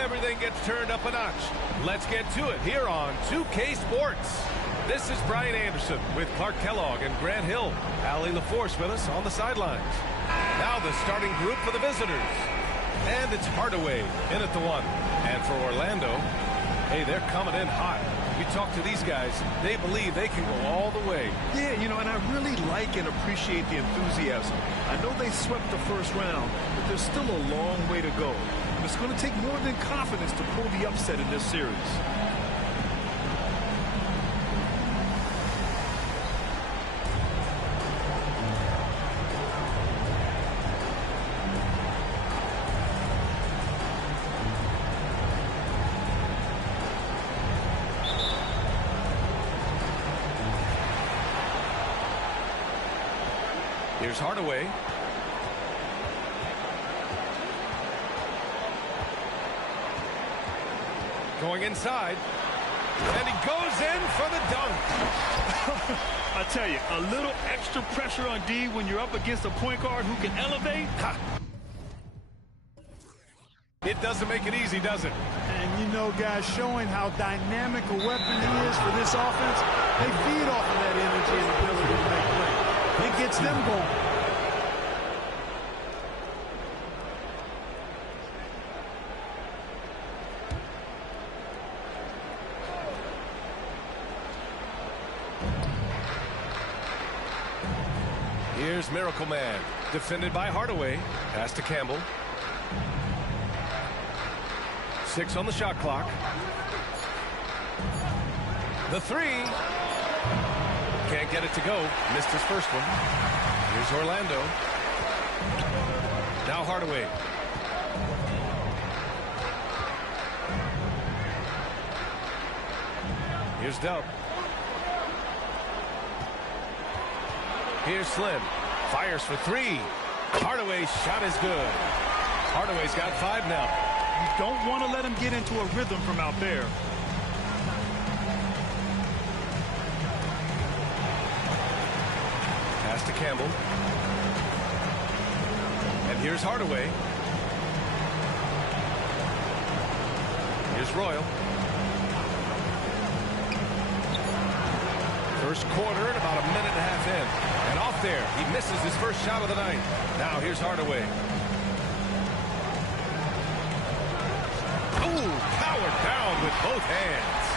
everything gets turned up a notch. Let's get to it here on 2K Sports. This is Brian Anderson with Clark Kellogg and Grant Hill. Allie LaForce with us on the sidelines. Now the starting group for the visitors. And it's Hardaway in at the one. And for Orlando, hey, they're coming in hot. You talk to these guys, they believe they can go all the way. Yeah, you know, and I really like and appreciate the enthusiasm. I know they swept the first round, but there's still a long way to go. And it's going to take more than confidence to pull the upset in this series. Here's Hardaway. Going inside. And he goes in for the dunk. I tell you, a little extra pressure on D when you're up against a point guard who can elevate. Ha! It doesn't make it easy, does it? And you know, guys, showing how dynamic a weapon he is for this offense, they feed off of that energy and ability to make plays. It gets them going. Here's Miracle Man, defended by Hardaway. Pass to Campbell. 6 on the shot clock. The three. Can't get it to go. Missed his first one. Here's Orlando. Now Hardaway. Here's Dub. Here's Slim. Fires for three. Hardaway's shot is good. Hardaway's got 5 now. You don't want to let him get into a rhythm from out there. Pass to Campbell. And here's Hardaway. Here's Royal. First quarter and about a minute and a half in. And off there, he misses his first shot of the night. Now here's Hardaway. Ooh, powered down with both hands.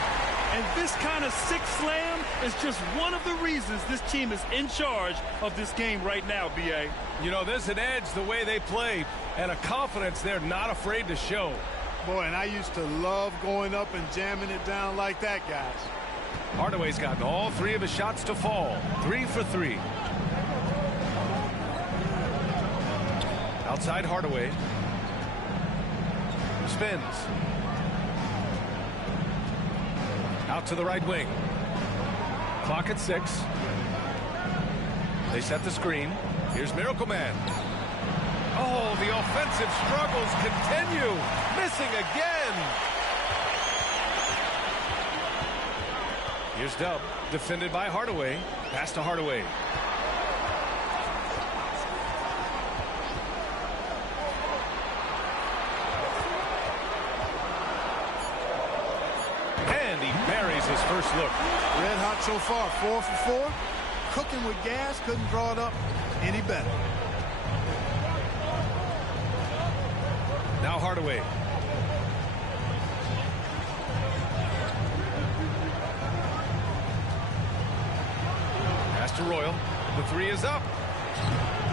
And this kind of sick slam is just one of the reasons this team is in charge of this game right now, B.A. You know, there's an edge the way they play and a confidence they're not afraid to show. Boy, and I used to love going up and jamming it down like that, guys. Hardaway's gotten all 3 of his shots to fall. 3 for 3. Outside Hardaway. Spins. Out to the right wing. Clock at 6. They set the screen. Here's Miracle Man. Oh, the offensive struggles continue. Missing again. Here's Dub, defended by Hardaway. Pass to Hardaway. And he buries his first look. Red hot so far, 4 for 4. Cooking with gas, couldn't draw it up any better. Now Hardaway. To Royal. The 3 is up.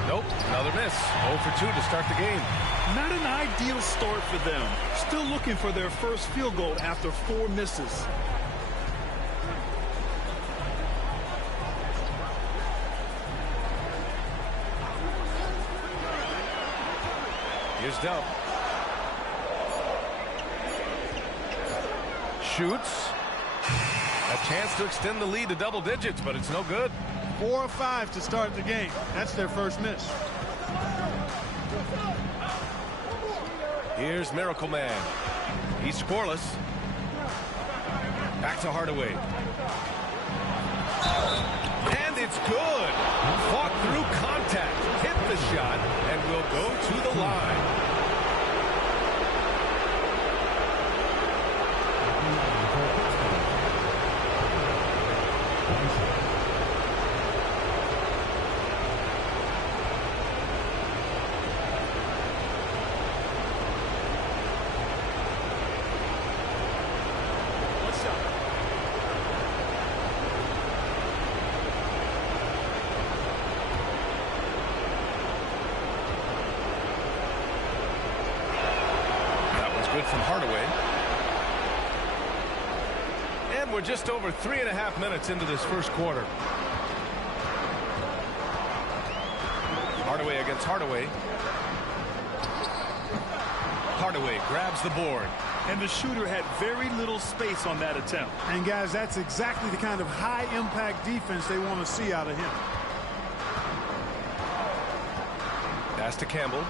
Nope, another miss. 0 for 2 to start the game. Not an ideal start for them. Still looking for their first field goal after 4 misses. Here's Dub. Shoots. A chance to extend the lead to double digits, but it's no good. 4 or 5 to start the game. That's their first miss. Here's Miracle Man. He's scoreless. Back to Hardaway. And it's good. Fought through contact. Hit the shot and will go to the line. Hardaway. And we're just over 3.5 minutes into this first quarter. Hardaway against Hardaway. Hardaway grabs the board. And the shooter had very little space on that attempt. And guys, that's exactly the kind of high-impact defense they want to see out of him. Pass to Campbell.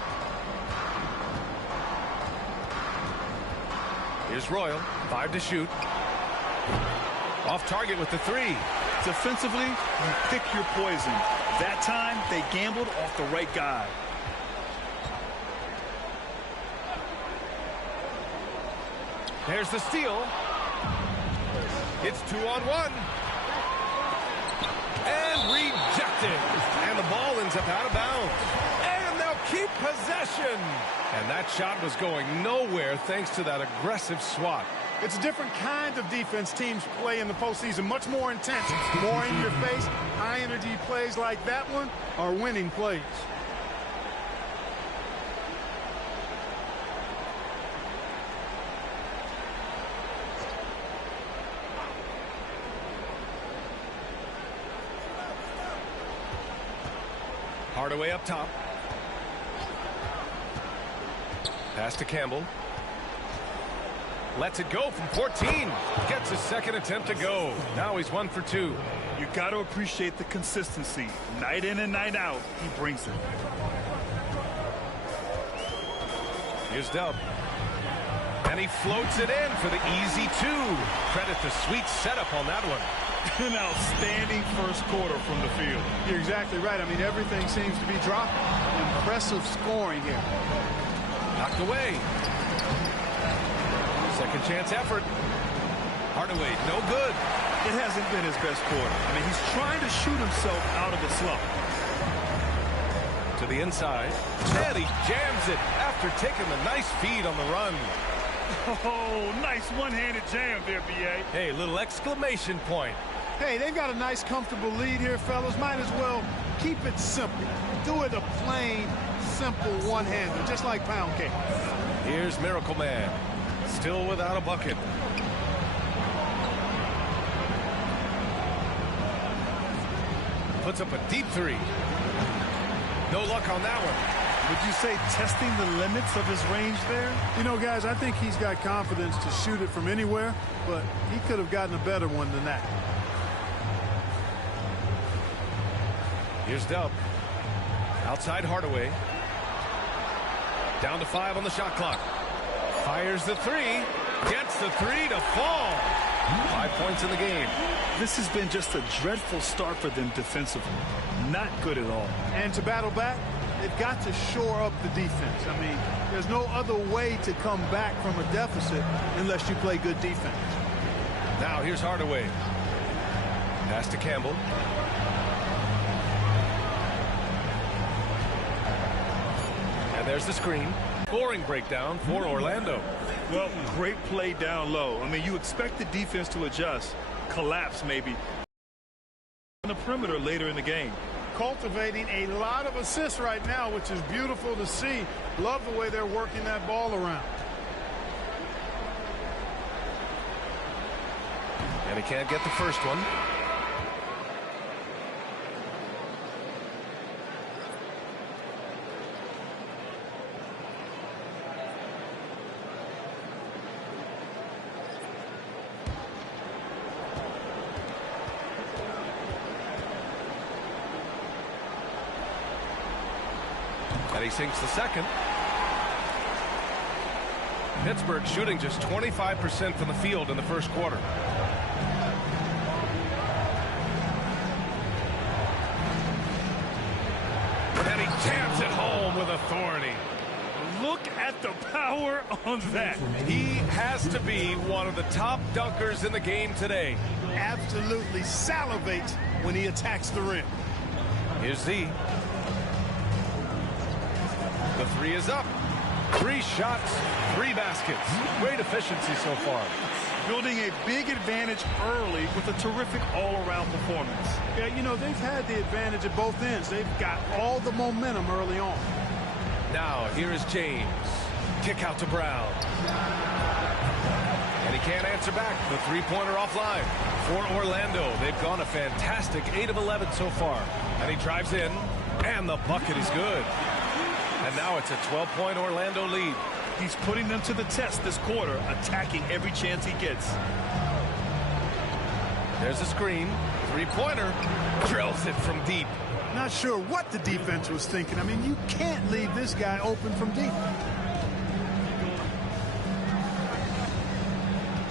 Here's Royal. 5 to shoot. Off target with the 3. Defensively, you pick your poison. That time, they gambled off the right guy. There's the steal. It's 2-on-1. And rejected. And the ball ends up out of bounds. And they'll keep possession. And that shot was going nowhere thanks to that aggressive swat. It's a different kind of defense teams play in the postseason. Much more intense, more in your face. High-energy plays like that one are winning plays. Hardaway up top. Pass to Campbell. Lets it go from 14. Gets his second attempt to go. Now he's 1 for 2. You got to appreciate the consistency. Night in and night out, he brings it. Here's Dub. And he floats it in for the easy 2. Credit the sweet setup on that one. An outstanding first quarter from the field. You're exactly right. I mean, everything seems to be dropping. Impressive scoring here. Knocked away. Second chance effort. Hardaway, no good. It hasn't been his best quarter. I mean, he's trying to shoot himself out of a slump. To the inside. And he jams it after taking the nice feed on the run. Oh, nice one-handed jam there, B.A. Hey, little exclamation point. Hey, they've got a nice, comfortable lead here, fellas. Might as well keep it simple. Do it a plain, simple one-hander, just like pound cake. Here's Miracle Man. Still without a bucket. Puts up a deep 3. No luck on that one. Would you say testing the limits of his range there? You know, guys, I think he's got confidence to shoot it from anywhere, but he could have gotten a better one than that. Here's Dub. Outside Hardaway. Down to 5 on the shot clock. Fires the 3. Gets the 3 to fall. 5 points in the game. This has been just a dreadful start for them defensively. Not good at all. And to battle back, they've got to shore up the defense. I mean, there's no other way to come back from a deficit unless you play good defense. Now here's Hardaway. Pass to Campbell. And there's the screen. Scoring breakdown for Orlando. Well, great play down low. I mean, you expect the defense to adjust, collapse maybe, on the perimeter later in the game. Cultivating a lot of assists right now, which is beautiful to see. Love the way they're working that ball around. And he can't get the first one. And he sinks the second. Pittsburgh shooting just 25% from the field in the first quarter. And he jams it home with authority. Look at the power on that. He has to be one of the top dunkers in the game today. Absolutely salivates when he attacks the rim. Here's Z. The 3 is up. 3 shots, 3 baskets. Great efficiency so far. Building a big advantage early with a terrific all-around performance. Yeah, you know, they've had the advantage at both ends. They've got all the momentum early on. Now, here is James. Kick out to Brown. can't answer back. The three-pointer offline. For Orlando, they've gone a fantastic 8 of 11 so far. And he drives in, and the bucket is good. And now it's a 12-point Orlando lead. He's putting them to the test this quarter, attacking every chance he gets. There's a screen. Three-pointer. Drills it from deep. Not sure what the defense was thinking. I mean, you can't leave this guy open from deep.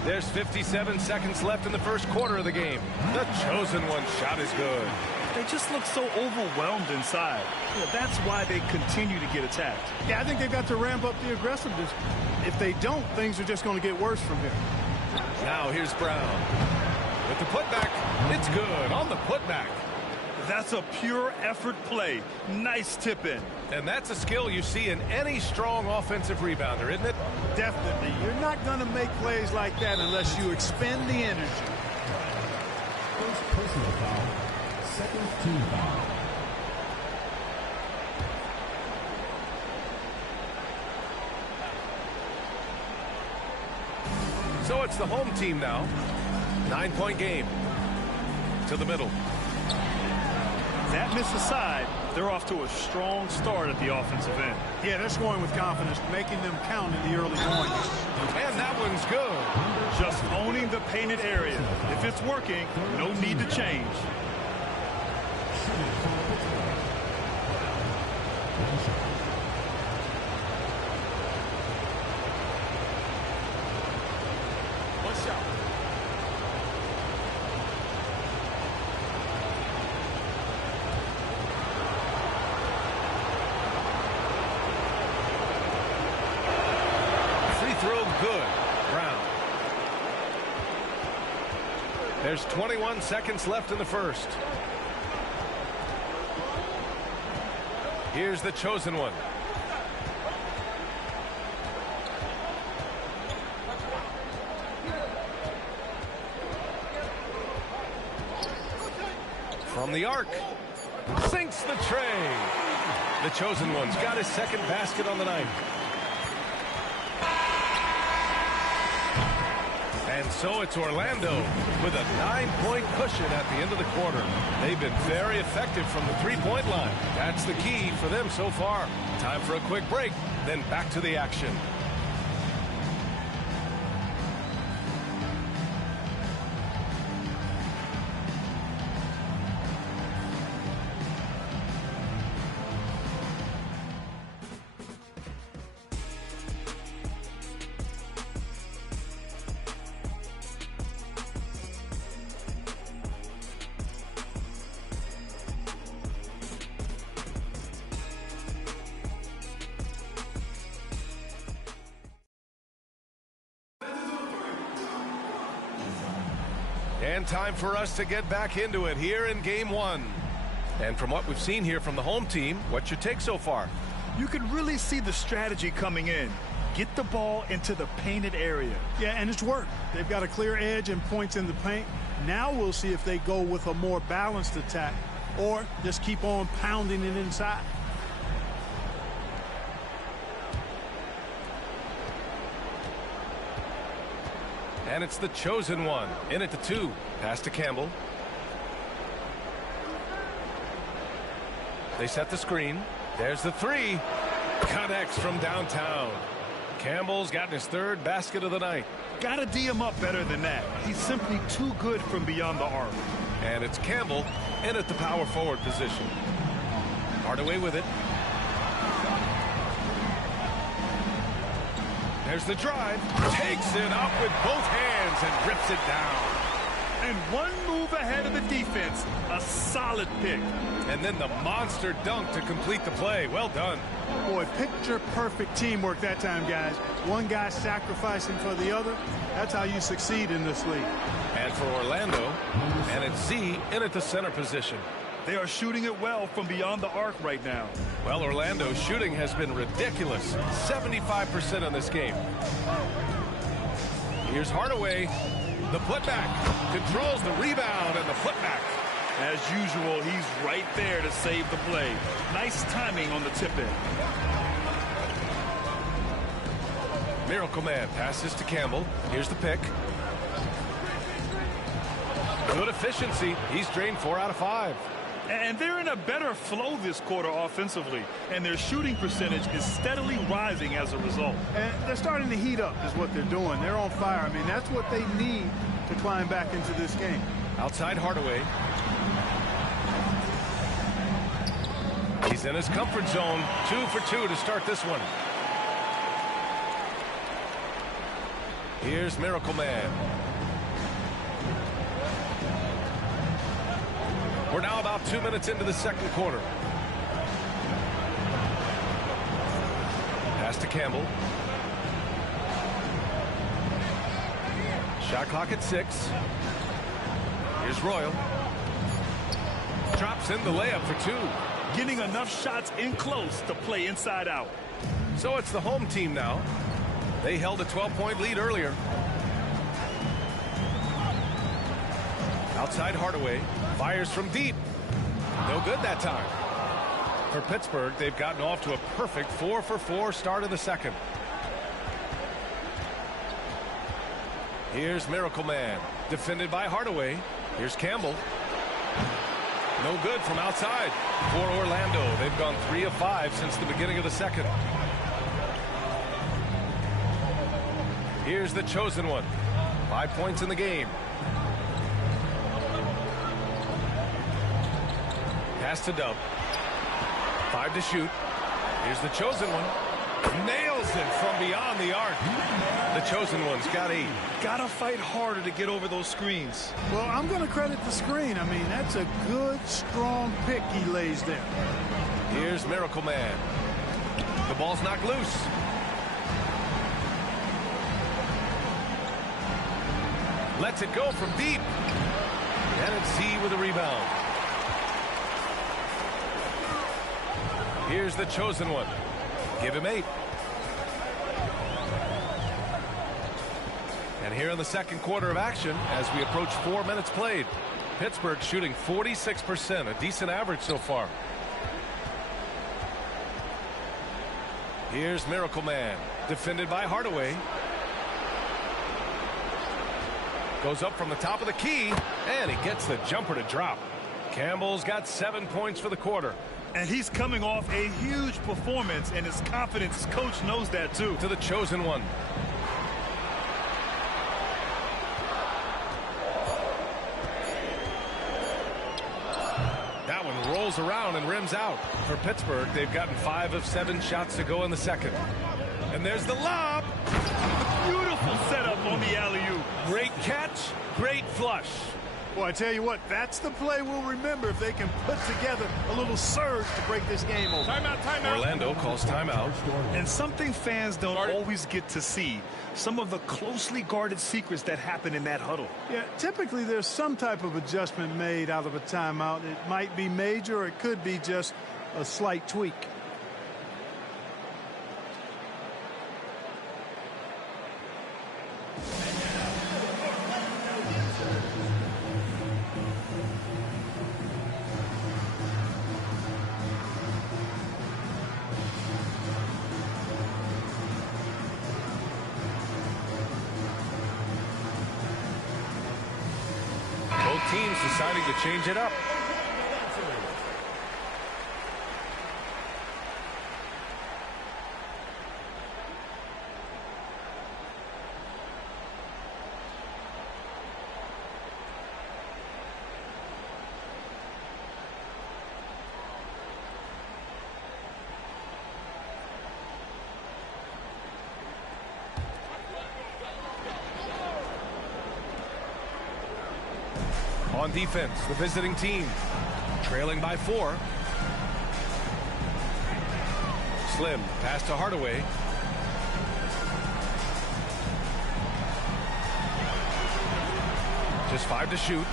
There's 57 seconds left in the first quarter of the game. The chosen one shot is good. They just look so overwhelmed inside. Yeah, that's why they continue to get attacked. Yeah, I think they've got to ramp up the aggressiveness. If they don't, things are just going to get worse from here. Now here's Brown. With the putback, it's good on the putback. That's a pure effort play. Nice tip in. And that's a skill you see in any strong offensive rebounder, isn't it? Definitely. You're not going to make plays like that unless you expend the energy. First personal foul, second team foul. So it's the home team now. 9-point game. To the middle. That miss aside, they're off to a strong start at the offensive end. Yeah, they're scoring with confidence, making them count in the early going. And that one's good. Just owning the painted area. If it's working, no need to change. One shot. Throw good. Brown. There's 21 seconds left in the first. Here's the chosen one. From the arc. Sinks the tray. The chosen one's got his second basket on the night. And so it's Orlando with a 9-point cushion at the end of the quarter. They've been very effective from the three-point line. That's the key for them so far. Time for a quick break, then back to the action. And time for us to get back into it here in game one. And from what we've seen here from the home team, what's your take so far? You can really see the strategy coming in. Get the ball into the painted area. Yeah, and it's worked. They've got a clear edge and points in the paint. Now we'll see if they go with a more balanced attack or just keep on pounding it inside. And it's the chosen one. In at the 2. Pass to Campbell. They set the screen. There's the 3. Connects from downtown. Campbell's gotten his third basket of the night. Gotta D him up better than that. He's simply too good from beyond the arc. And it's Campbell in at the power forward position. Hardaway with it. There's the drive. Takes it up with both hands and rips it down. And one move ahead of the defense. A solid pick. And then the monster dunk to complete the play. Well done. Boy, picture-perfect teamwork that time, guys. One guy sacrificing for the other. That's how you succeed in this league. And for Orlando, and it's Z in at the center position. They are shooting it well from beyond the arc right now. Well, Orlando's shooting has been ridiculous. 75% in this game. Here's Hardaway. The putback. Controls the rebound and the putback. As usual, he's right there to save the play. Nice timing on the tip-in. Miracle Man passes to Campbell. Here's the pick. Good efficiency. He's drained 4 out of 5. And they're in a better flow this quarter offensively, and their shooting percentage is steadily rising as a result. And they're starting to heat up is what they're doing. They're on fire. I mean, that's what they need to climb back into this game. Outside Hardaway. He's in his comfort zone. 2 for 2 to start this one. Here's Miracle Man. We're now about 2 minutes into the second quarter. Pass to Campbell. Shot clock at 6. Here's Royal. Drops in the layup for 2. Getting enough shots in close to play inside out. So it's the home team now. They held a 12-point lead earlier. Outside Hardaway. Fires from deep. No good that time. For Pittsburgh, they've gotten off to a perfect 4 for 4 start of the second. Here's Miracle Man. Defended by Hardaway. Here's Campbell. No good from outside. For Orlando, they've gone 3 of 5 since the beginning of the second. Here's the chosen one. 5 points in the game. Pass to Dub. 5 to shoot. Here's the chosen one. Nails it from beyond the arc. The chosen one's got 8. Gotta fight harder to get over those screens. Well, I'm going to credit the screen. I mean, that's a good, strong pick he lays there. Here's Miracle Man. The ball's knocked loose. Lets it go from deep. And it's Z with a rebound. Here's the chosen one. Give him 8. And here in the second quarter of action, as we approach 4 minutes played, Pittsburgh shooting 46%, a decent average so far. Here's Miracle Man, defended by Hardaway. Goes up from the top of the key, and he gets the jumper to drop. Campbell's got 7 points for the quarter. And he's coming off a huge performance, and his confidence coach knows that too. To the chosen one. That one rolls around and rims out. For Pittsburgh, they've gotten 5 of 7 shots to go in the second. And there's the lob. Beautiful setup on the alley-oop. Great catch, great flush. Well, I tell you what, that's the play we'll remember if they can put together a little surge to break this game over. Timeout, timeout. Orlando calls timeout. And something fans don't always get to see, some of the closely guarded secrets that happen in that huddle. Yeah, typically there's some type of adjustment made out of a timeout. It might be major or it could be just a slight tweak. Teams deciding to change it up. On defense, the visiting team, trailing by 4. Slim, pass to Hardaway. Just 5 to shoot.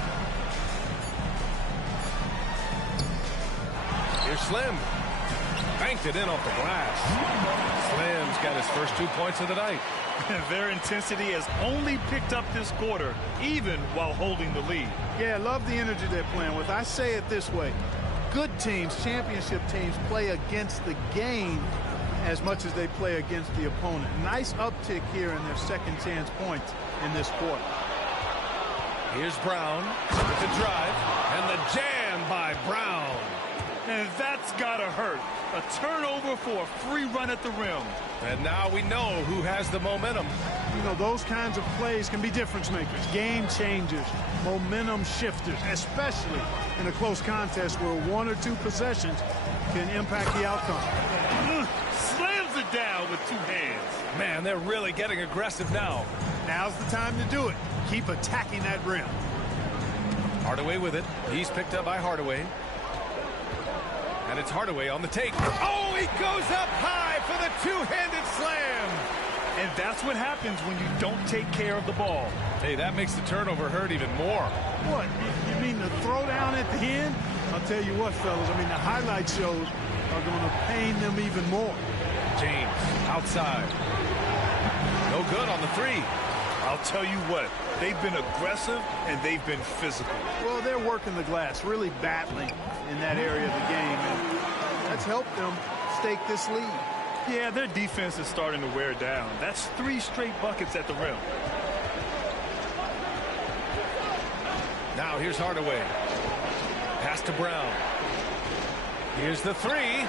Here's Slim. Banked it in off the glass. Slim's got his first 2 points of the night. Their intensity has only picked up this quarter, even while holding the lead. Yeah, I love the energy they're playing with. I say it this way. Good teams, championship teams, play against the game as much as they play against the opponent. Nice uptick here in their second chance points in this quarter. Here's Brown with the drive, and the jam by Brown. And that's gotta hurt. A turnover for a free run at the rim. And now we know who has the momentum. You know, those kinds of plays can be difference makers, game changers, momentum shifters, especially in a close contest where one or two possessions can impact the outcome. Slams it down with two hands. Man, they're really getting aggressive now. Now's the time to do it. Keep attacking that rim. Hardaway with it. He's picked up by Hardaway. And it's Hardaway on the take. Oh, he goes up high for the two-handed slam. And that's what happens when you don't take care of the ball. Hey, that makes the turnover hurt even more. What, you mean the throwdown at the end? I'll tell you what, fellas, I mean, the highlight shows are going to pain them even more. James, outside. No good on the three. I'll tell you what, they've been aggressive and they've been physical. Well, they're working the glass, really battling in that area of the game, and that's helped them stake this lead. Yeah, their defense is starting to wear down. That's 3 straight buckets at the rim. Now here's Hardaway. Pass to Brown. Here's the three.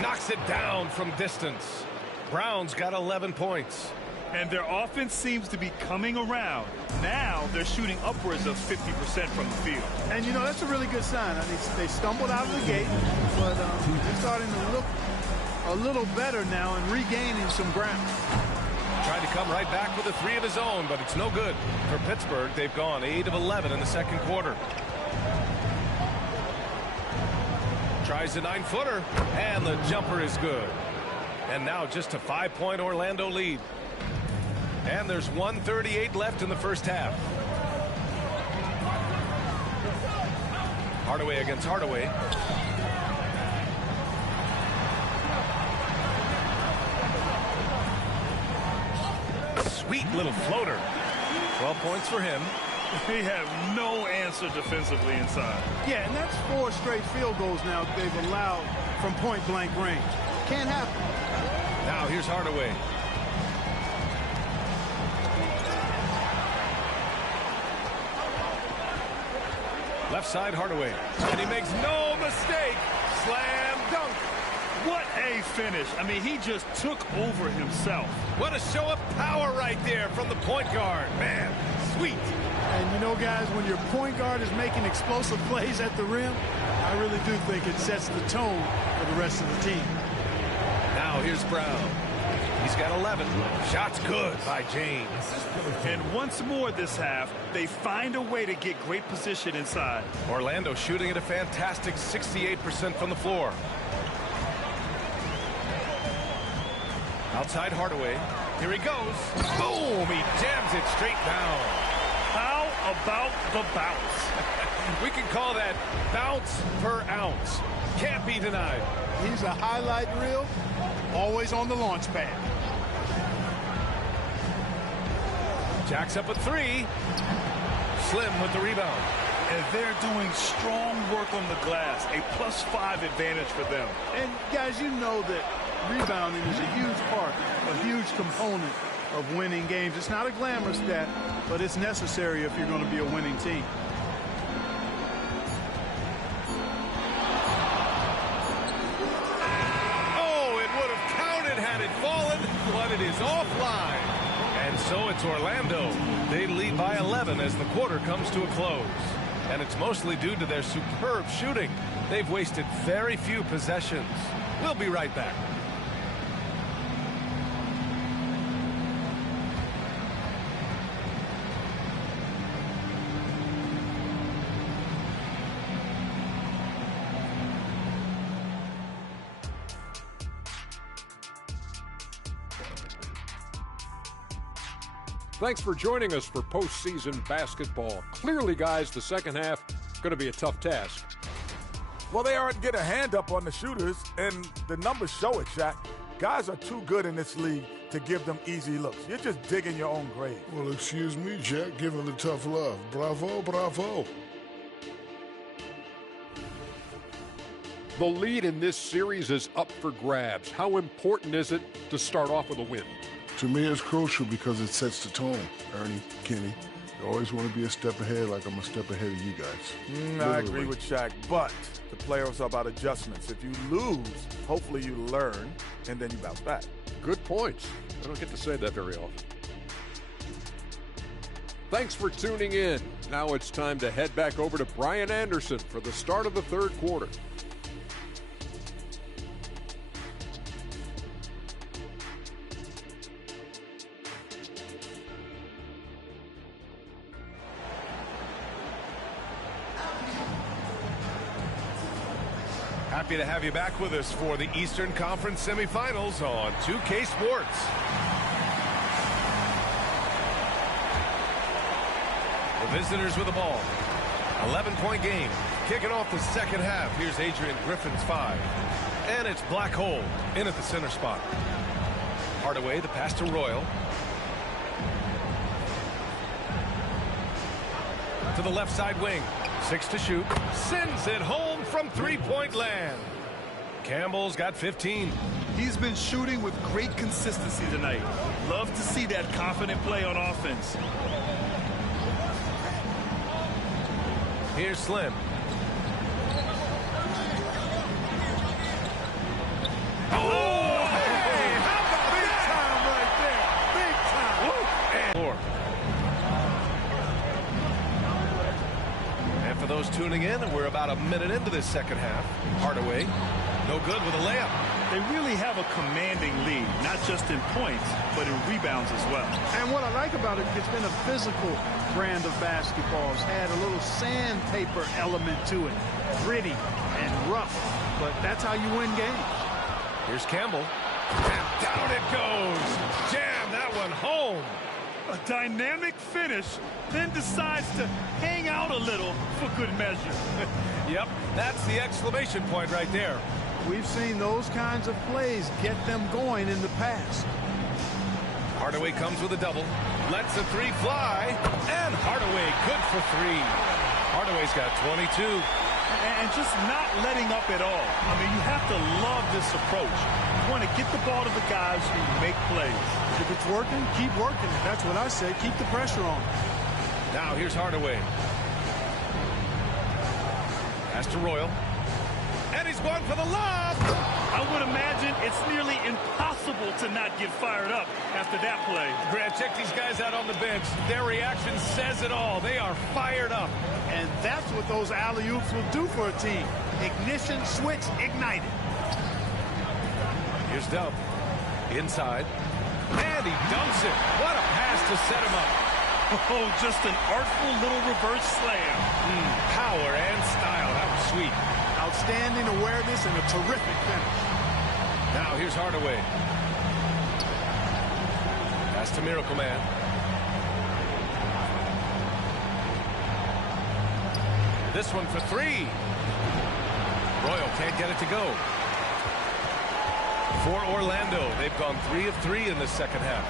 Knocks it down from distance. Brown's got 11 points. And their offense seems to be coming around. Now they're shooting upwards of 50% from the field. And, you know, that's a really good sign. I mean, they stumbled out of the gate, but they're starting to look a little better now and regaining some ground. Tried to come right back with a three of his own, but it's no good. For Pittsburgh, they've gone 8 of 11 in the second quarter. Tries a 9-footer, and the jumper is good. And now just a 5-point Orlando lead. And there's 1:38 left in the first half. Hardaway against Hardaway. Sweet little floater. 12 points for him. They have no answer defensively inside. Yeah, and that's 4 straight field goals now they've allowed from point-blank range. Can't happen. Now here's Hardaway. Left side Hardaway. And he makes no mistake. Slam dunk. What a finish. I mean, he just took over himself. What a show of power right there from the point guard. Man, sweet. And you know, guys, when your point guard is making explosive plays at the rim, I really do think it sets the tone for the rest of the team. Now here's Brown. He's got 11. Shots good by James. And once more this half, they find a way to get great position inside. Orlando shooting at a fantastic 68% from the floor. Outside Hardaway. Here he goes. Boom! He jams it straight down. How about the bounce? We can call that bounce per ounce. Can't be denied. He's a highlight reel, always on the launch pad. Jacks up a three. Slim with the rebound. And they're doing strong work on the glass. A +5 advantage for them. And, guys, you know that rebounding is a huge part, a huge component of winning games. It's not a glamorous stat, but it's necessary if you're going to be a winning team. Oh, it would have counted had it fallen, but it is offline. And so it's Orlando. They lead by 11 as the quarter comes to a close. And it's mostly due to their superb shooting. They've wasted very few possessions. We'll be right back. Thanks for joining us for postseason basketball. Clearly, guys, the second half going to be a tough task. Well, they aren't getting a hand up on the shooters, and the numbers show it, Shaq. Guys are too good in this league to give them easy looks. You're just digging your own grave. Well, excuse me, Jack, giving the tough love. Bravo, bravo. The lead in this series is up for grabs. How important is it to start off with a win? To me, it's crucial because it sets the tone. Ernie, Kenny, you always want to be a step ahead like I'm a step ahead of you guys. I agree with Shaq, but the playoffs are about adjustments. If you lose, hopefully you learn, and then you bounce back. Good points. I don't get to say that very often. Thanks for tuning in. Now it's time to head back over to Brian Anderson for the start of the third quarter. Happy to have you back with us for the Eastern Conference semifinals on 2K Sports. The visitors with the ball. 11-point game. Kicking off the second half. Here's Adrian Griffin's 5. And it's Black Hole in at the center spot. Hardaway, the pass to Royal. To the left side wing. 6 to shoot. Sends it home from three-point land. Campbell's got 15. He's been shooting with great consistency tonight. Love to see that confident play on offense. Here's Slim. Oh, hey, how about that? Big time right there. Big time. Floor. And for those tuning in, we're about a minute into this second half. Hardaway, no good with a layup. They really have a commanding lead, not just in points, but in rebounds as well. And what I like about it, it's been a physical brand of basketball. It's had a little sandpaper element to it. Gritty and rough, but that's how you win games. Here's Campbell. And down it goes. Jam that one home. A dynamic finish, then decides to hang out a little for good measure. Yep, that's the exclamation point right there. We've seen those kinds of plays get them going in the past. Hardaway comes with a double. Lets the three fly. And Hardaway good for 3. Hardaway's got 22. And just not letting up at all. I mean, you have to love this approach. You want to get the ball to the guys who make plays. If it's working, keep working. That's what I say. Keep the pressure on. Now here's Hardaway. Pass to Royal. And he's going for the lob. I would imagine it's nearly impossible to not get fired up after that play. Grant, check these guys out on the bench. Their reaction says it all. They are fired up. And that's what those alley-oops will do for a team. Ignition switch ignited. Here's Dub. Inside. And he dunks it. What a pass to set him up. Oh, just an artful little reverse slam. Power and style. That was sweet. Outstanding awareness and a terrific finish. Now here's Hardaway. Pass to Miracle Man. This one for 3. Royal can't get it to go. For Orlando, they've gone 3 of 3 in the second half.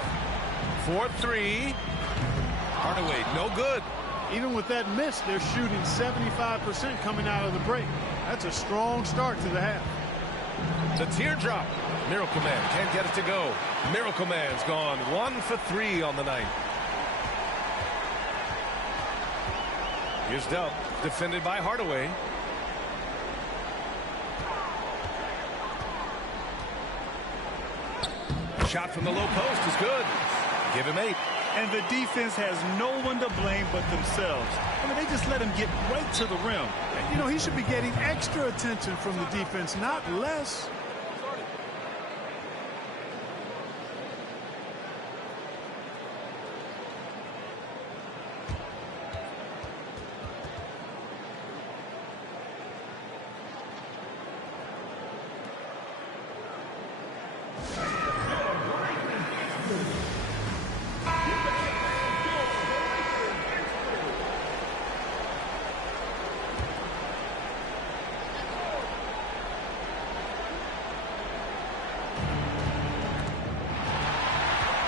4-3. Hardaway, no good. Even with that miss, they're shooting 75% coming out of the break. That's a strong start to the half. The teardrop. Miracle Man can't get it to go. Miracle Man's gone 1 for 3 on the night. Here's Dub, defended by Hardaway. Shot from the low post is good. Give him 8. And the defense has no one to blame but themselves. I mean, they just let him get right to the rim. You know, he should be getting extra attention from the defense, not less.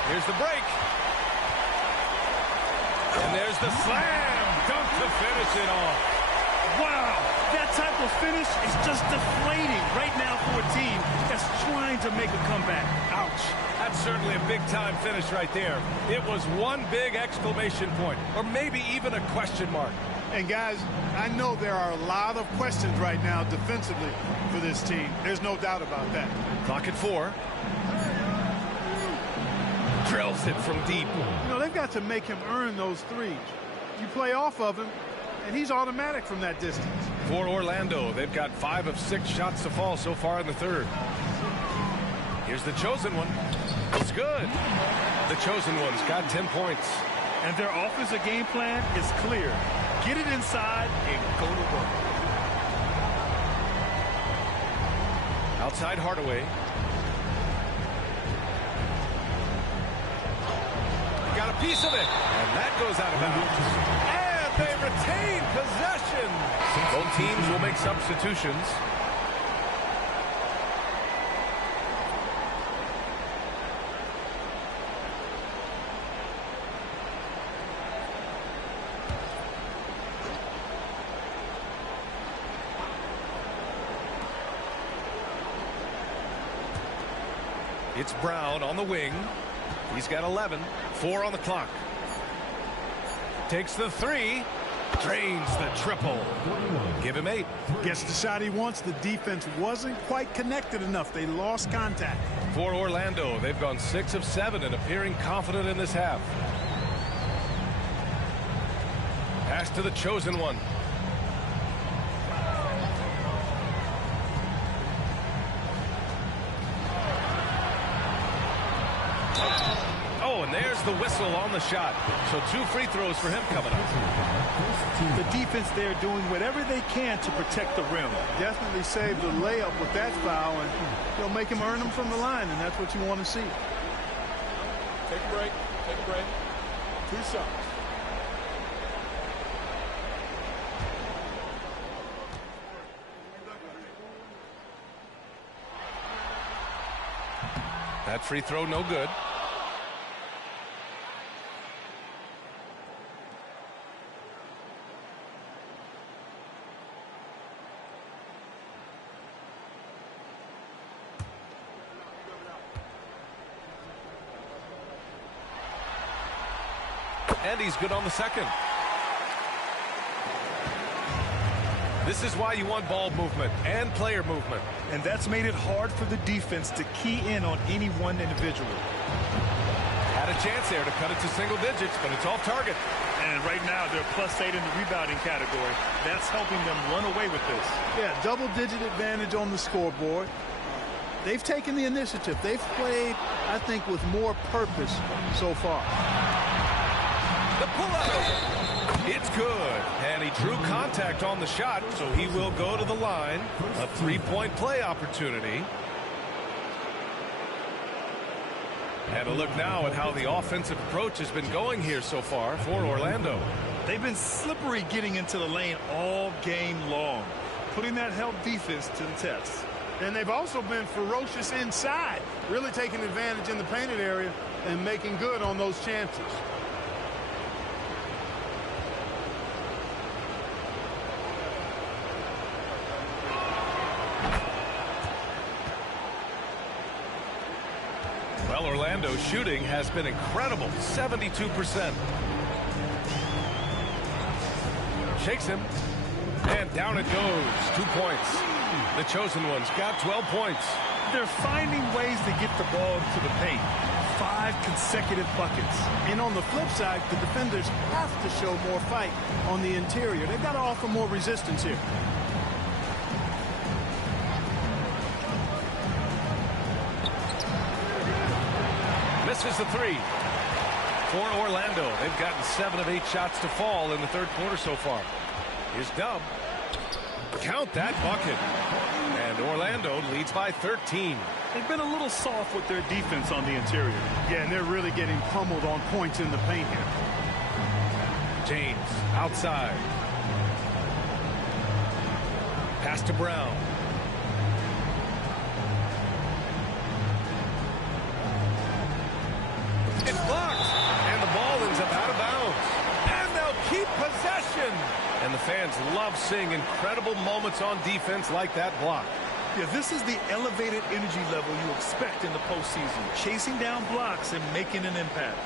Here's the break. And there's the slam dunk to finish it off. Wow, that type of finish is just deflating right now for a team that's trying to make a comeback. Ouch. That's certainly a big-time finish right there. It was one big exclamation point, or maybe even a question mark. And guys, I know there are a lot of questions right now defensively for this team. There's no doubt about that. Clock at 4. Drills it from deep. You know, they've got to make him earn those threes. You play off of him, and he's automatic from that distance. For Orlando, they've got 5 of 6 shots to fall so far in the third. Here's the chosen one. It's good. The chosen one's got 10 points. And their offensive game plan is clear. Get it inside and go to work. Outside Hardaway. Got a piece of it, and that goes out of bounds. And they retain possession. Both teams will make substitutions. It's Brown on the wing. He's got 11. 4 on the clock. Takes the 3. Drains the triple. Give him 8. Gets the shot he wants. The defense wasn't quite connected enough. They lost contact. For Orlando, they've gone 6 of 7 and appearing confident in this half. Pass to the chosen one. Oh, and there's the whistle on the shot. So 2 free throws for him coming up. The defense there doing whatever they can to protect the rim. Definitely saved the layup with that foul, and they'll make him earn them from the line, and that's what you want to see. Take a break. Take a break. 2 shots. That free throw no good. And he's good on the second. This is why you want ball movement and player movement. And that's made it hard for the defense to key in on any one individual. Had a chance there to cut it to single digits, but it's off target. And right now they're +8 in the rebounding category. That's helping them run away with this. Yeah, double-digit advantage on the scoreboard. They've taken the initiative. They've played, I think, with more purpose so far. The pull-up. It's good. And he drew contact on the shot, so he will go to the line. A 3-point play opportunity. And a look now at how the offensive approach has been going here so far for Orlando. They've been slippery getting into the lane all game long, putting that help defense to the test. And they've also been ferocious inside, really taking advantage in the painted area and making good on those chances. Well, Orlando's shooting has been incredible, 72%. Shakes him, and down it goes. 2 points. The chosen one's got 12 points. They're finding ways to get the ball to the paint. 5 consecutive buckets. And on the flip side, the defenders have to show more fight on the interior. They've got to offer more resistance here. Misses the 3. For Orlando, they've gotten 7 of 8 shots to fall in the third quarter so far. Here's Dub. Count that bucket. And Orlando leads by 13. They've been a little soft with their defense on the interior. Yeah, and they're really getting pummeled on points in the paint here. James outside. Pass to Brown. It's blocked, and the ball ends up out of bounds. And they'll keep possession. And the fans love seeing incredible moments on defense like that block. Yeah, this is the elevated energy level you expect in the postseason. Chasing down blocks and making an impact.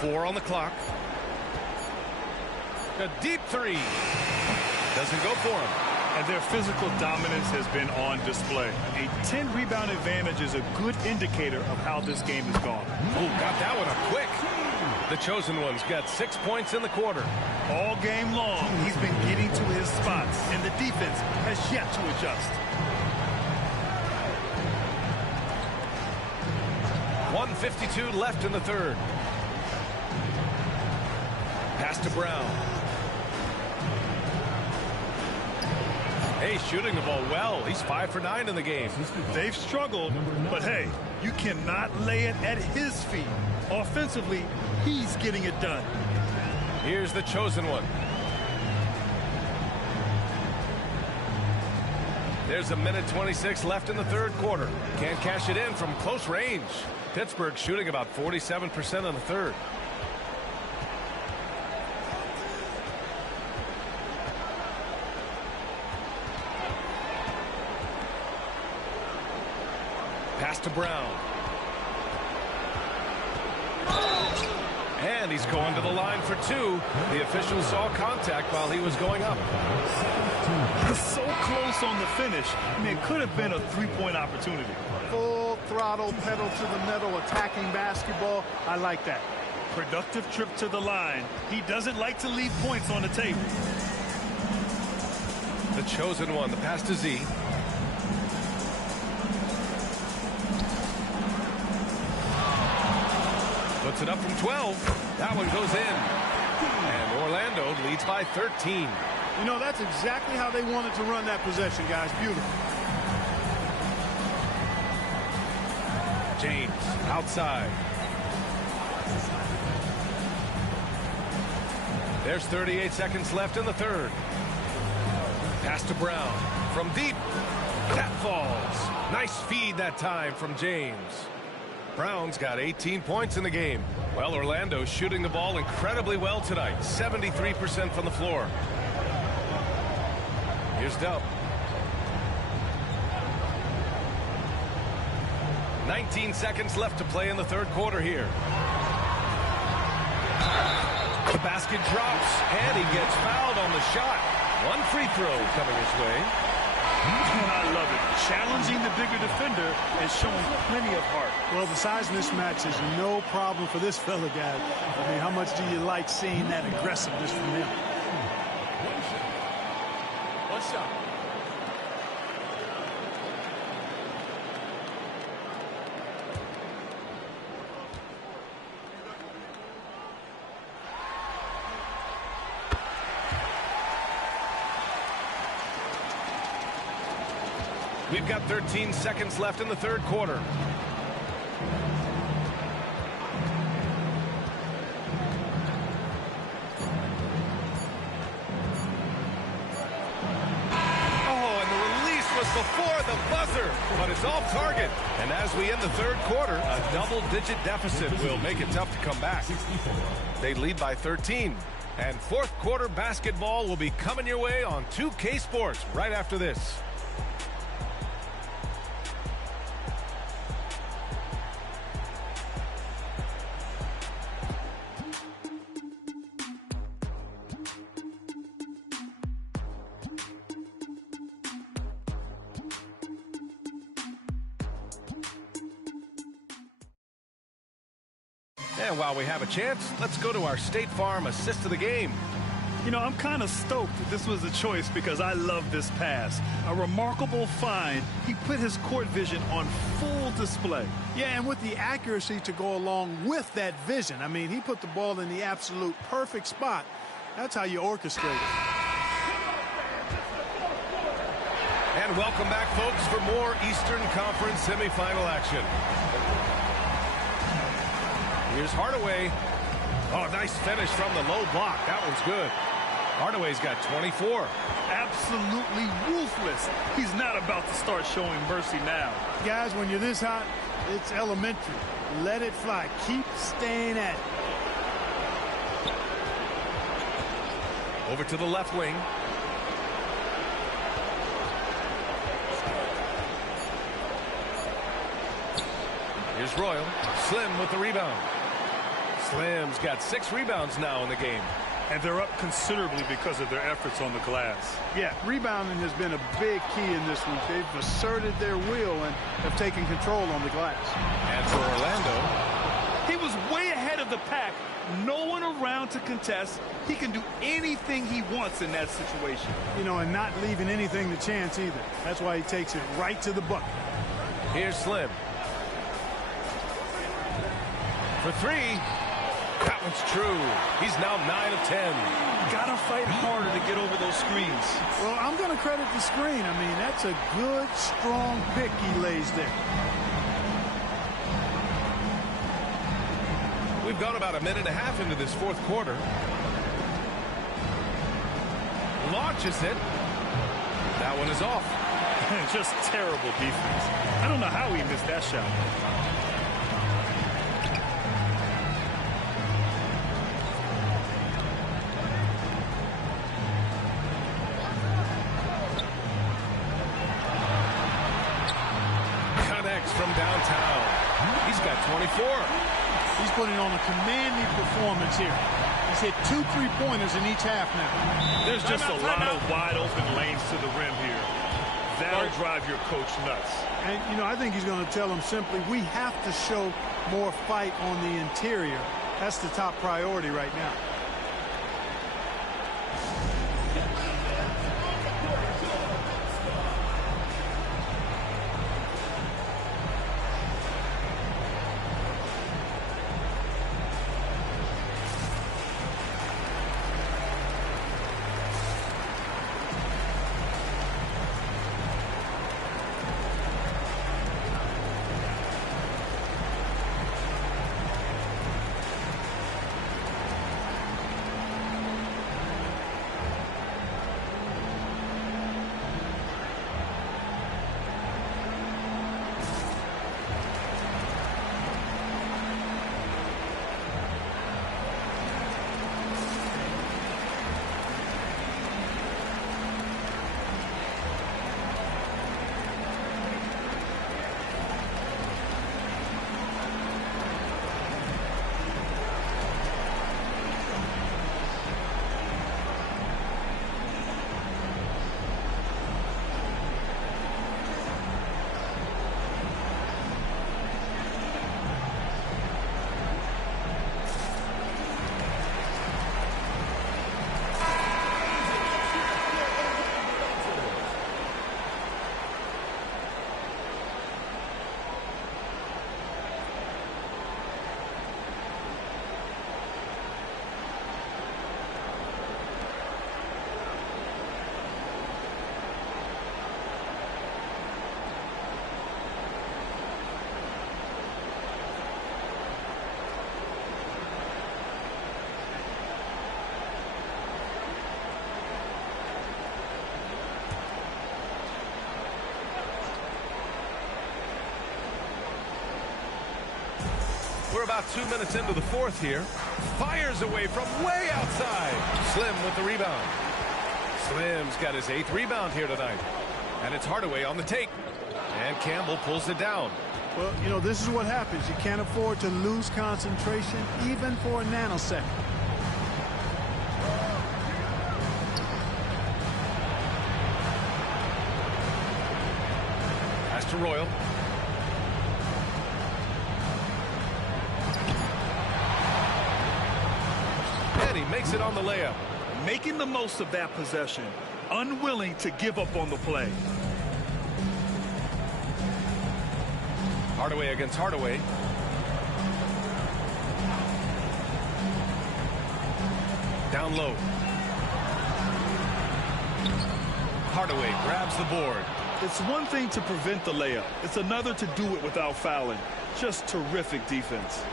Four on the clock. A deep three. Doesn't go for him. And their physical dominance has been on display. A 10-rebound advantage is a good indicator of how this game has gone. Oh, got that one up quick. The chosen one's got 6 points in the quarter. All game long, he's been getting to his spots, and the defense has yet to adjust. 1:52 left in the third. Pass to Brown. Hey, shooting the ball well. He's 5 for 9 in the game. They've struggled, but hey, you cannot lay it at his feet. Offensively, he's getting it done. Here's the chosen one. There's 1:26 left in the third quarter. Can't cash it in from close range. Pittsburgh shooting about 47% in the third. Pass to Brown. And he's going to the line for two. The official saw contact while he was going up. So close on the finish. I mean, it could have been a three-point opportunity. Full throttle, pedal to the metal, attacking basketball. I like that. Productive trip to the line. He doesn't like to leave points on the table. The chosen one, the pass to Z. Puts it up from 12. That one goes in. And Orlando leads by 13. You know, that's exactly how they wanted to run that possession, guys. Beautiful. James outside. There's 38 seconds left in the third. Pass to Brown from deep. That falls. Nice feed that time from James. Brown's got 18 points in the game. Well, Orlando's shooting the ball incredibly well tonight. 73% from the floor. Here's Dub. 19 seconds left to play in the third quarter here. The basket drops, and he gets fouled on the shot. One free throw coming his way. I love it. Challenging the bigger defender and showing plenty of heart. Well, the size mismatch is no problem for this fella, guys. I mean, how much do you like seeing that aggressiveness from him? One shot. We've got 13 seconds left in the third quarter. Oh, and the release was before the buzzer, but it's off target. And as we end the third quarter, a double-digit deficit will make it tough to come back. They lead by 13. And fourth quarter basketball will be coming your way on 2K Sports right after this. And while we have a chance, let's go to our State Farm assist of the game. You know, I'm kind of stoked that this was the choice because I love this pass. A remarkable find. He put his court vision on full display. Yeah, and with the accuracy to go along with that vision. I mean, he put the ball in the absolute perfect spot. That's how you orchestrate it. And welcome back, folks, for more Eastern Conference semifinal action. Here's Hardaway. Oh, nice finish from the low block. That one's good. Hardaway's got 24. Absolutely ruthless. He's not about to start showing mercy now. Guys, when you're this hot, it's elementary. Let it fly. Keep staying at it. Over to the left wing. Here's Royal. Slim with the rebound. Slim's got 6 rebounds now in the game. And they're up considerably because of their efforts on the glass. Yeah, rebounding has been a big key in this one. They've asserted their will and have taken control on the glass. And for Orlando, he was way ahead of the pack. No one around to contest. He can do anything he wants in that situation. You know, and not leaving anything to chance either. That's why he takes it right to the bucket. here's Slim. For 3. That one's true. He's now 9 of 10. Gotta fight harder to get over those screens. Well, I'm going to credit the screen. I mean, that's a good, strong pick he lays there. We've gone about a minute and a half into this fourth quarter. Launches it. That one is off. Just terrible defense. I don't know how he missed that shot. From downtown. He's got 24. He's putting on a commanding performance here. He's hit 2 3-pointers in each half now. There's just a lot of wide open lanes to the rim here. That'll drive your coach nuts. And, you know, I think he's going to tell them simply, we have to show more fight on the interior. That's the top priority right now. We're about 2 minutes into the fourth here. Fires away from way outside. Slim with the rebound. Slim's got his 8th rebound here tonight. And it's Hardaway on the take. And Campbell pulls it down. Well, you know, this is what happens. You can't afford to lose concentration even for a nanosecond. Pass to Royal. And he makes it on the layup. Making the most of that possession. Unwilling to give up on the play. Hardaway against Hardaway. Down low. Hardaway grabs the board. It's one thing to prevent the layup. It's another to do it without fouling. Just terrific defense.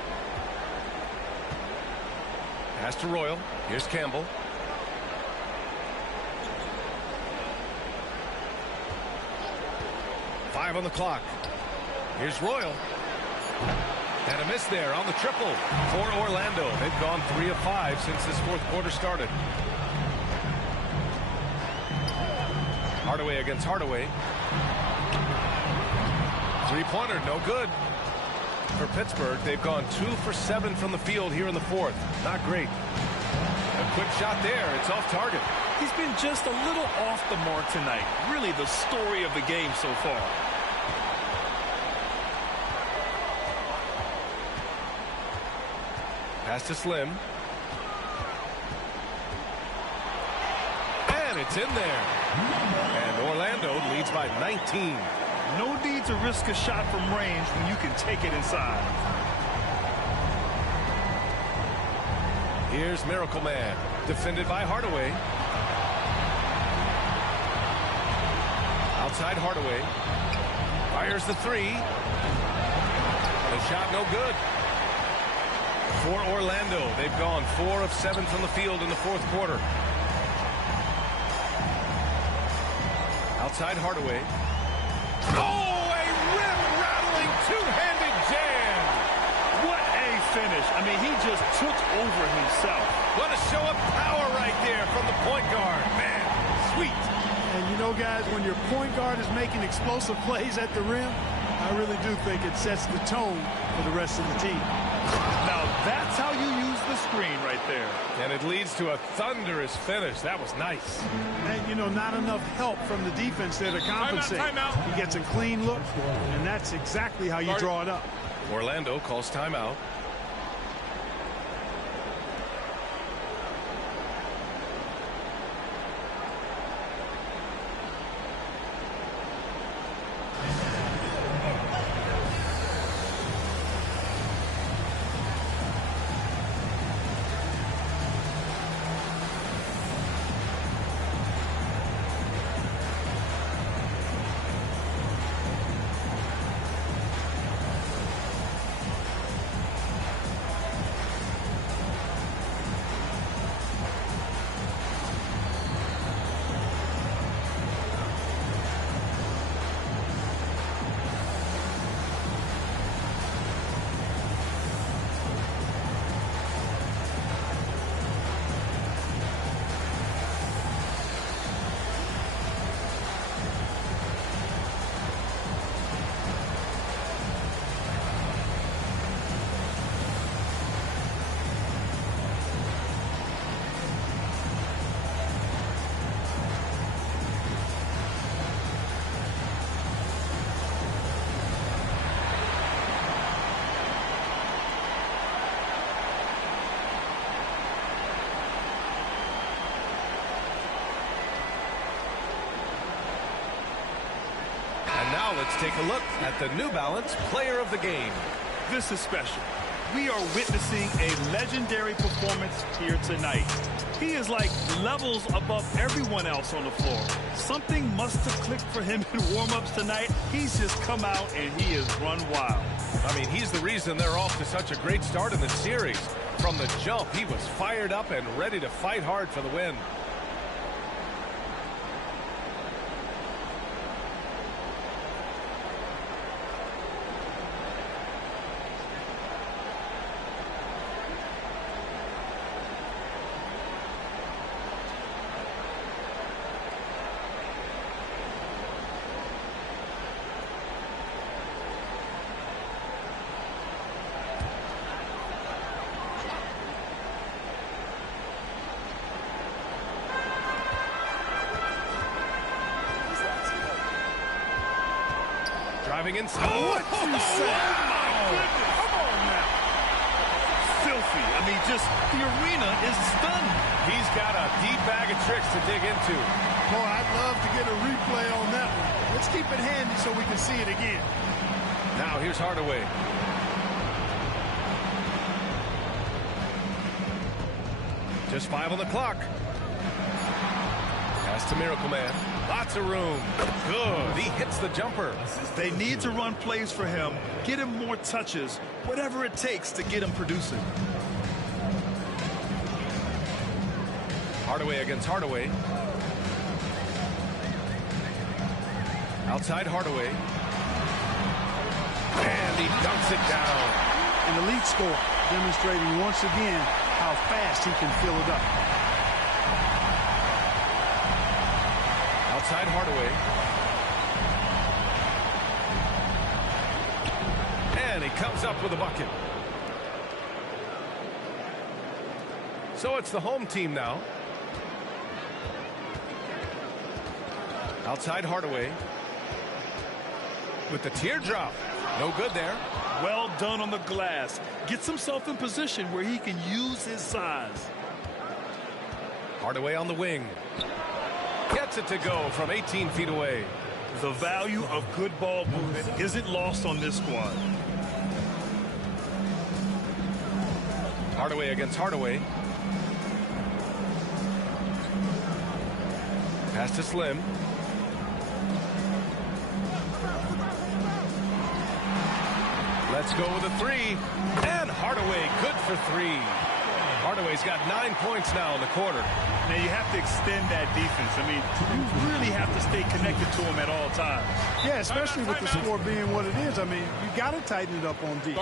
Pass to Royal. Here's Campbell. 5 on the clock. Here's Royal. And a miss there on the triple for Orlando. They've gone 3 of 5 since this fourth quarter started. Hardaway against Hardaway. Three-pointer, no good. For Pittsburgh, they've gone 2 for 7 from the field here in the fourth. Not great. A quick shot there. It's off target. He's been just a little off the mark tonight. Really the story of the game so far. Pass to Slim. And it's in there. And Orlando leads by 19. No need to risk a shot from range when you can take it inside. Here's Miracle Man, defended by Hardaway. Outside Hardaway. Fires the three. The shot no good. For Orlando, they've gone 4 of 7 from the field in the fourth quarter. Outside Hardaway. Oh, a rim-rattling two-handed jam. What a finish. I mean, he just took over himself. What a show of power right there from the point guard. Man, sweet. And you know, guys, when your point guard is making explosive plays at the rim, I really do think it sets the tone for the rest of the team. Now, that's how you use the screen right there. And it leads to a thunderous finish. That was nice. And, you know, not enough help from the defense there to compensate. Timeout. He gets a clean look, and that's exactly how you draw it up. Orlando calls timeout. Now let's take a look at the New Balance Player of the Game. This is special. We are witnessing a legendary performance here tonight. He is like levels above everyone else on the floor. Something must have clicked for him in warm-ups tonight. He's just come out and he has run wild. I mean, he's the reason they're off to such a great start in the series. From the jump, he was fired up and ready to fight hard for the win. Driving inside. What you say? Oh, my goodness. Come on now. Filthy. I mean, just the arena is stunned. He's got a deep bag of tricks to dig into. Boy, I'd love to get a replay on that one. Let's keep it handy so we can see it again. Now here's Hardaway. Just 5 on the clock. Pass to Miracle Man. Lots of room. Good. He hits the jumper. They need to run plays for him, get him more touches, whatever it takes to get him producing. Hardaway against Hardaway. Outside Hardaway. And he dunks it down. An elite score, demonstrating once again how fast he can fill it up. Outside Hardaway. And he comes up with a bucket. So it's the home team now. Outside Hardaway. With the teardrop. No good there. Well done on the glass. Gets himself in position where he can use his size. Hardaway on the wing. Gets it to go from 18 feet away. The value of good ball movement isn't lost on this squad. Hardaway against Hardaway. Pass to Slim. Let's go with a three. And Hardaway good for three. Hardaway's got 9 points now in the quarter. Now you have to extend that defense. I mean, you really have to stay connected to him at all times. Yeah, especially with the score being what it is. I mean, you got to tighten it up on D.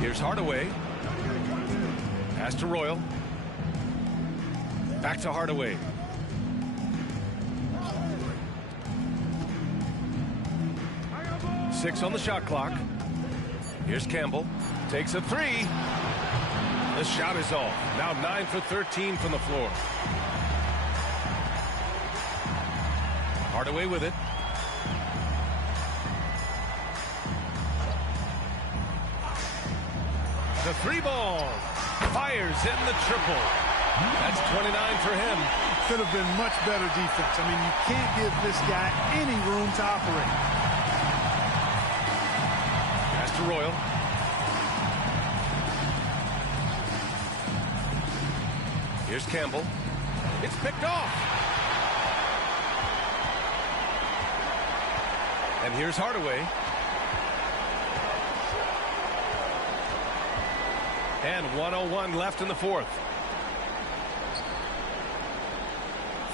Here's Hardaway. Pass to Royal. Back to Hardaway. Six on the shot clock. Here's Campbell. Takes a three. The shot is off. Now 9 for 13 from the floor. Hardaway with it. The three ball. Fires in the triple. That's 29 for him. Could have been much better defense. I mean, you can't give this guy any room to operate. Pass to Royal. Here's Campbell. It's picked off. And here's Hardaway. And 1:01 left in the fourth.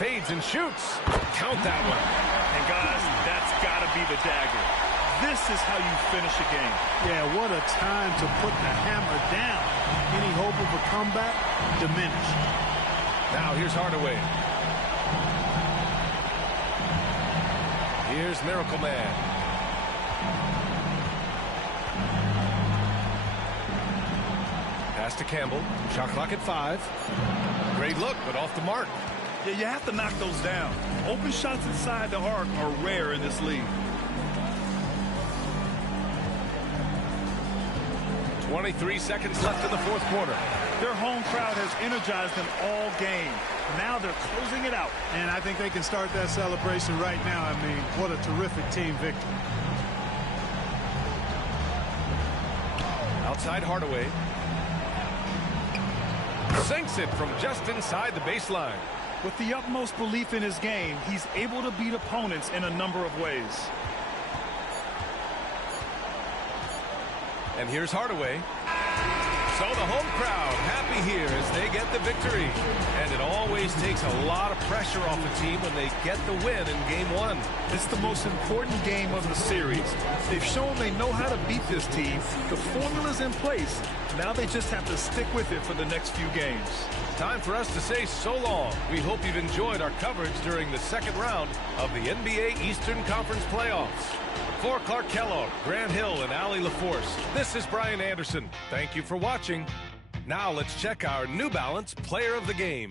Fades and shoots. Count that one. And guys, that's got to be the dagger. This is how you finish a game. Yeah, what a time to put the hammer down. Any hope of a comeback diminished. Now here's Hardaway. Here's Miracle Man. Pass to Campbell. Shot clock at 5. Great look, but off the mark. Yeah, you have to knock those down. Open shots inside the arc are rare in this league. 23 seconds left in the fourth quarter. Their home crowd has energized them all game. Now they're closing it out. And I think they can start that celebration right now. I mean, what a terrific team victory. Outside Hardaway. Sinks it from just inside the baseline. With the utmost belief in his game, he's able to beat opponents in a number of ways. And here's Hardaway. So the home crowd happy here as they get the victory. And it always takes a lot of pressure off a team when they get the win in game one. It's the most important game of the series. They've shown they know how to beat this team. The formula's in place. Now they just have to stick with it for the next few games. Time for us to say so long. We hope you've enjoyed our coverage during the second round of the NBA Eastern Conference playoffs. For Clark Kellogg, Grant Hill, and Allie LaForce, this is Brian Anderson. Thank you for watching. Now let's check our New Balance Player of the Game.